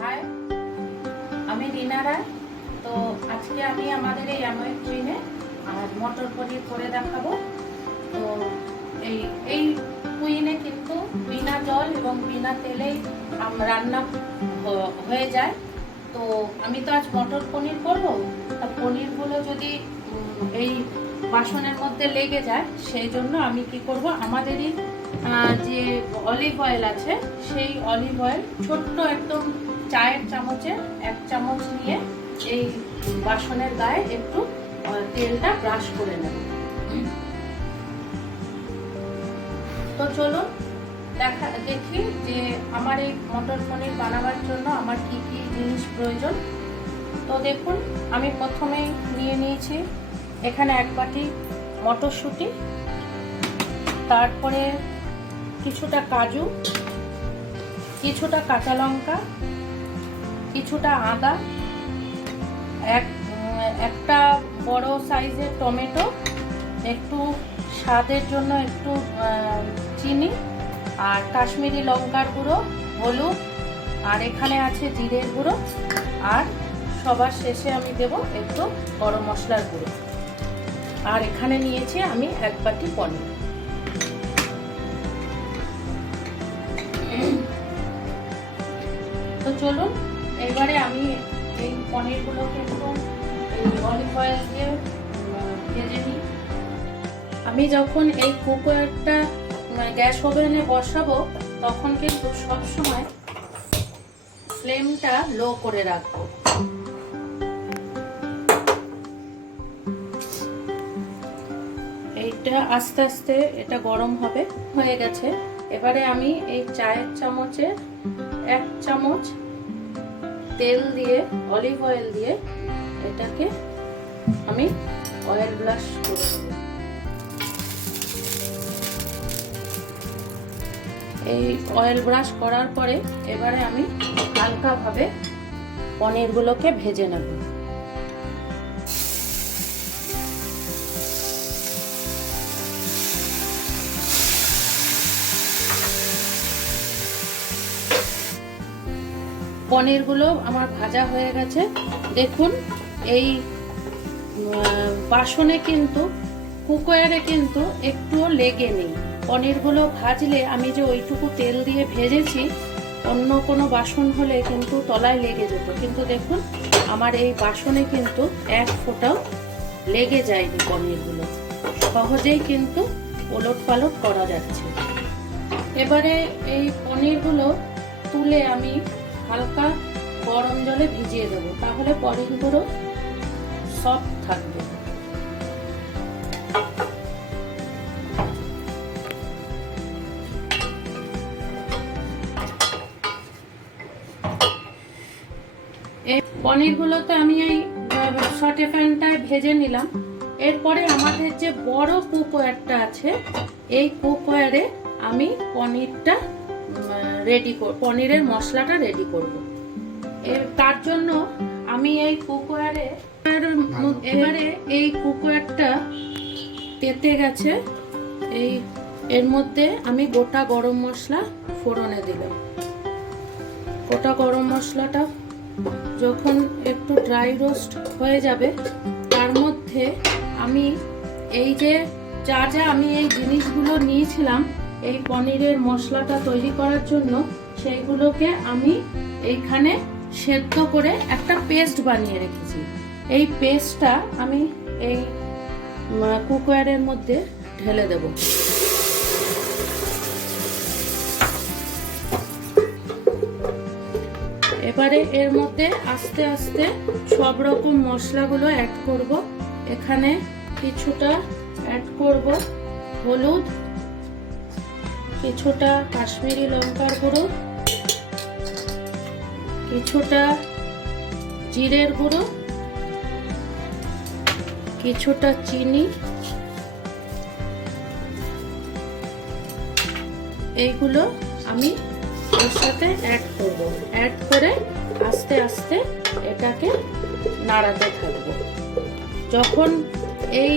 High, আমি রিনা রায়। তো আজকে আমি আমাদের এই অ্যামোয়েড কুইনে আর মটর পনির করে দেখাবো। তো এই এই কুইনে কিন্তু বিনা জল এবং বিনা তেলেই রান্না হয়ে যায়। তো আমি তো আজ মটর পনির করবো। তা পনিরগুলো যদি এই বাসনের মধ্যে লেগে যায়, সেই জন্য আমি কি করব, আমাদেরই যে অলিভ অয়েল আছে সেই অলিভ অয়েল ছোট্ট একদম চায়ের চামচে 1 চামচ নিয়ে এই বাসনের গায়ে একটু তেলটা ব্রাশ করে নেব। তো চলুন দেখি যে আমার এই মটর পনির বানাবার জন্য আমার কি কি জিনিস প্রয়োজন। তো দেখুন, আমি প্রথমেই নিয়ে নিয়েছি এখানে 1 বাটি মটরশুঁটি, তারপরে কিছুটা কাজু, কিছুটা কাঁচা লঙ্কা, কিছুটা আদা, একটা বড় সাইজের টমেটো, একটু স্বাদের জন্য একটু চিনি, আর কাশ্মীরি লঙ্কার গুঁড়ো, হলুদ, আর এখানে আছে জিরের গুঁড়ো, আর সবার শেষে আমি দেব একটু গরম মশলার গুঁড়ো। আর এখানে নিয়েছি আমি 1 বাটি পনির। তো চলুন এবারে আমি এই পনিরগুলোকে একটু অলিভ অয়েল দিয়ে ভেজে নিই। আমি যখন এই কুকারটা গ্যাস ওভেনে বসাবো তখন কিন্তু সবসময় ফ্লেমটা লো করে রাখবো। এইটা আস্তে আস্তে এটা গরম হবে, হয়ে গেছে। এবারে আমি এই চায়ের চামচে 1 চামচ তেল দিয়ে, অলিভ অয়েল দিয়ে এটাকে আমি অয়েল ব্রাশ করে দেব। এই অয়েল ব্রাশ করার পরে এবারে আমি হালকাভাবে পনিরগুলোকে ভেজে নেব। পনিরগুলো আমার ভাজা হয়ে গেছে। দেখুন, এই বাসনে কিন্তু কুকারে কিন্তু একটুও লেগে নেই। পনিরগুলো ভাজলে আমি যে ওইটুকু তেল দিয়ে ভেজেছি, অন্য কোনো বাসন হলে কিন্তু তলায় লেগে যেত, কিন্তু দেখুন আমার এই বাসনে কিন্তু 1 ফোঁটাও লেগে যায়নি। পনিরগুলো সহজেই কিন্তু ওলট পালট করা যাচ্ছে। এবারে এই পনিরগুলো তুলে আমি হালকা গরম জলে ভিজিয়ে দেবো, তাহলে পনিরগুলো সফট থাকবে। এই পনিরগুলোতে আমি এই সটে প্যানটায় ভেজে নিলাম। এরপরে আমাদের যে বড় কুকওয়্যারটা আছে, এই কুকওয়্যারে আমি পনিরটা পনিরের মশলাটা রেডি করব। তার জন্য আমি এই কুকওয়্যারে এবারে এই কুকওয়্যারটা তেতে গেছে। এর মধ্যে আমি গোটা গরম মশলা ফোড়নে দিলাম। গোটা গরম মশলাটা যখন একটু ড্রাই রোস্ট হয়ে যাবে, তার মধ্যে আমি এই যে যা আমি এই জিনিসগুলো নিয়েছিলাম এই পনিরের মশলাটা তৈরি করার জন্য, সেইগুলোকে আমি এইখানে সেদ্ধ করে একটা পেস্ট বানিয়ে রেখেছি। এই পেস্টটা আমি এই কুকওয়্যারের মধ্যে ঢেলে দেব। এবারে এর মধ্যে আস্তে আস্তে সব রকম মশলাগুলো অ্যাড করব। এখানে কিছুটা অ্যাড করব হলুদ, কিছুটা কাশ্মীরি লঙ্কার গুঁড়ো, কিছুটা জিরের গুঁড়ো, কিছুটা চিনি, এইগুলো আমি এর সাথে অ্যাড করব। অ্যাড করে আস্তে আস্তে এটাকে নাড়াতে থাকবো। যখন এই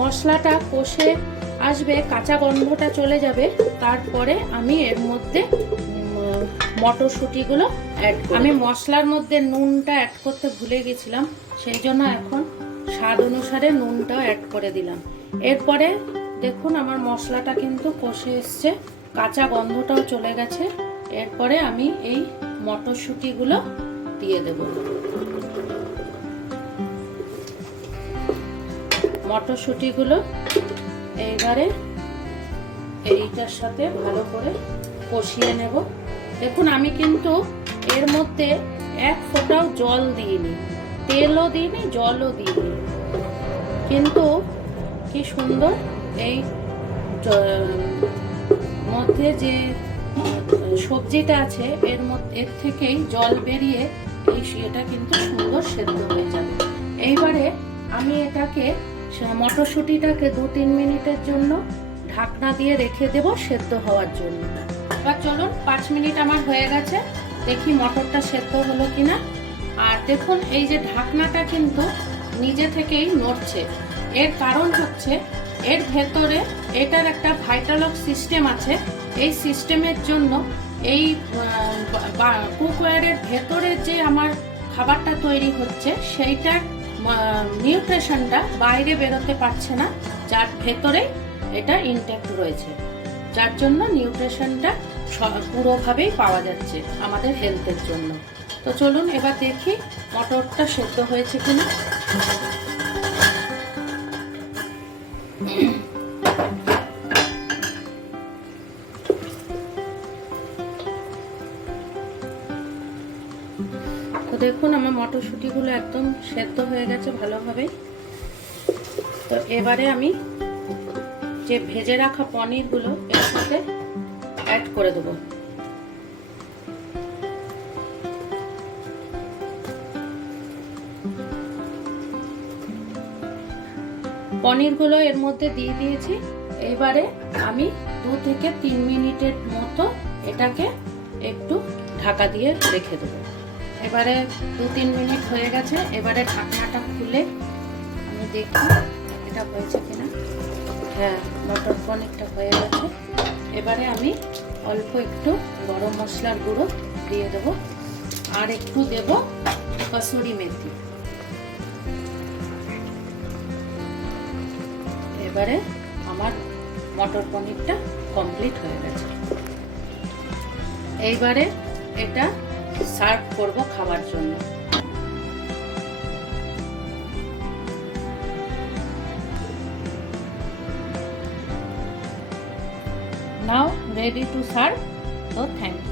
মশলাটা কষে আসবে, কাঁচা গন্ধটা চলে যাবে, তারপরে আমি এর মধ্যে মটরশুঁটিগুলো অ্যাড করব। আমি মশলার মধ্যে নুনটা অ্যাড করতে ভুলে গেছিলাম, সেই জন্য এখন স্বাদ অনুসারে নুনটাও অ্যাড করে দিলাম। এরপরে দেখুন আমার মশলাটা কিন্তু কষে এসছে, কাঁচা গন্ধটাও চলে গেছে। এরপরে আমি এই মটরশুঁটিগুলো দিয়ে দেব। মটরশুঁটিগুলো এইবারে এইটার সাথে ভালো করে কষিয়ে নেব। দেখুন আমি কিন্তু এর মধ্যে এক ফোঁটাও জল দিইনি, তেলও দিইনি, জলও দিইনি, কিন্তু কি সুন্দর এই মধ্যে যে সবজিটা আছে এর থেকেই জল বেরিয়ে এটা কিন্তু সুন্দর সেদ্ধ হয়ে যাবে। এইবারে আমি এটাকে মটরশুঁটিটাকে 2-3 মিনিটের জন্য ঢাকনা দিয়ে রেখে দেব সেদ্ধ হওয়ার জন্য। এবার চলুন 5 মিনিট আমার হয়ে গেছে, দেখি মটরটা সেদ্ধ হলো কিনা। আর দেখুন এই যে ঢাকনাটা কিন্তু নিজে থেকেই নড়ছে, এর কারণ হচ্ছে এর ভেতরে এটার একটা ভাইটালক সিস্টেম আছে। এই সিস্টেমের জন্য এই কুকওয়্যারের ভেতরে যে আমার খাবারটা তৈরি হচ্ছে সেইটার নিউট্রিশনটা বাইরে বেরোতে পারছে না, যার ভেতরে এটা ইনটেক্ট রয়েছে, যার জন্য নিউট্রিশনটা পুরোভাবেই পাওয়া যাচ্ছে আমাদের হেলথের জন্য। তো চলুন এবার দেখি মটরটা সেদ্ধ হয়েছে কিনা। তো দেখুন আমার মটরশুঁটিগুলো একদম সেদ্ধ হয়ে গেছে ভালোভাবে। তো এবারে আমি যে ভেজে রাখা পনিরগুলো এর সাথে অ্যাড করে দেবো। পনিরগুলো এর মধ্যে দিয়ে দিয়েছি। এবারে আমি 2 থেকে 3 মিনিটের মতো এটাকে একটু ঢাকা দিয়ে রেখে দেবো। এবারে 2-3 মিনিট হয়ে গেছে, এবারে ঢাকনাটা খুলে আমি দেখি এটা হয়েছে কিনা। হ্যাঁ, মটর পনিরটা হয়ে গেছে। এবারে আমি অল্প একটু গরম মশলার গুঁড়ো দিয়ে দেবো, আর একটু দেব কসুরি মেথি। এবারে আমার মটর পনিরটা কমপ্লিট হয়ে গেছে। এইবারে এটা সার্ভ করব খাবার জন্য। Now ready to serve. So thank you.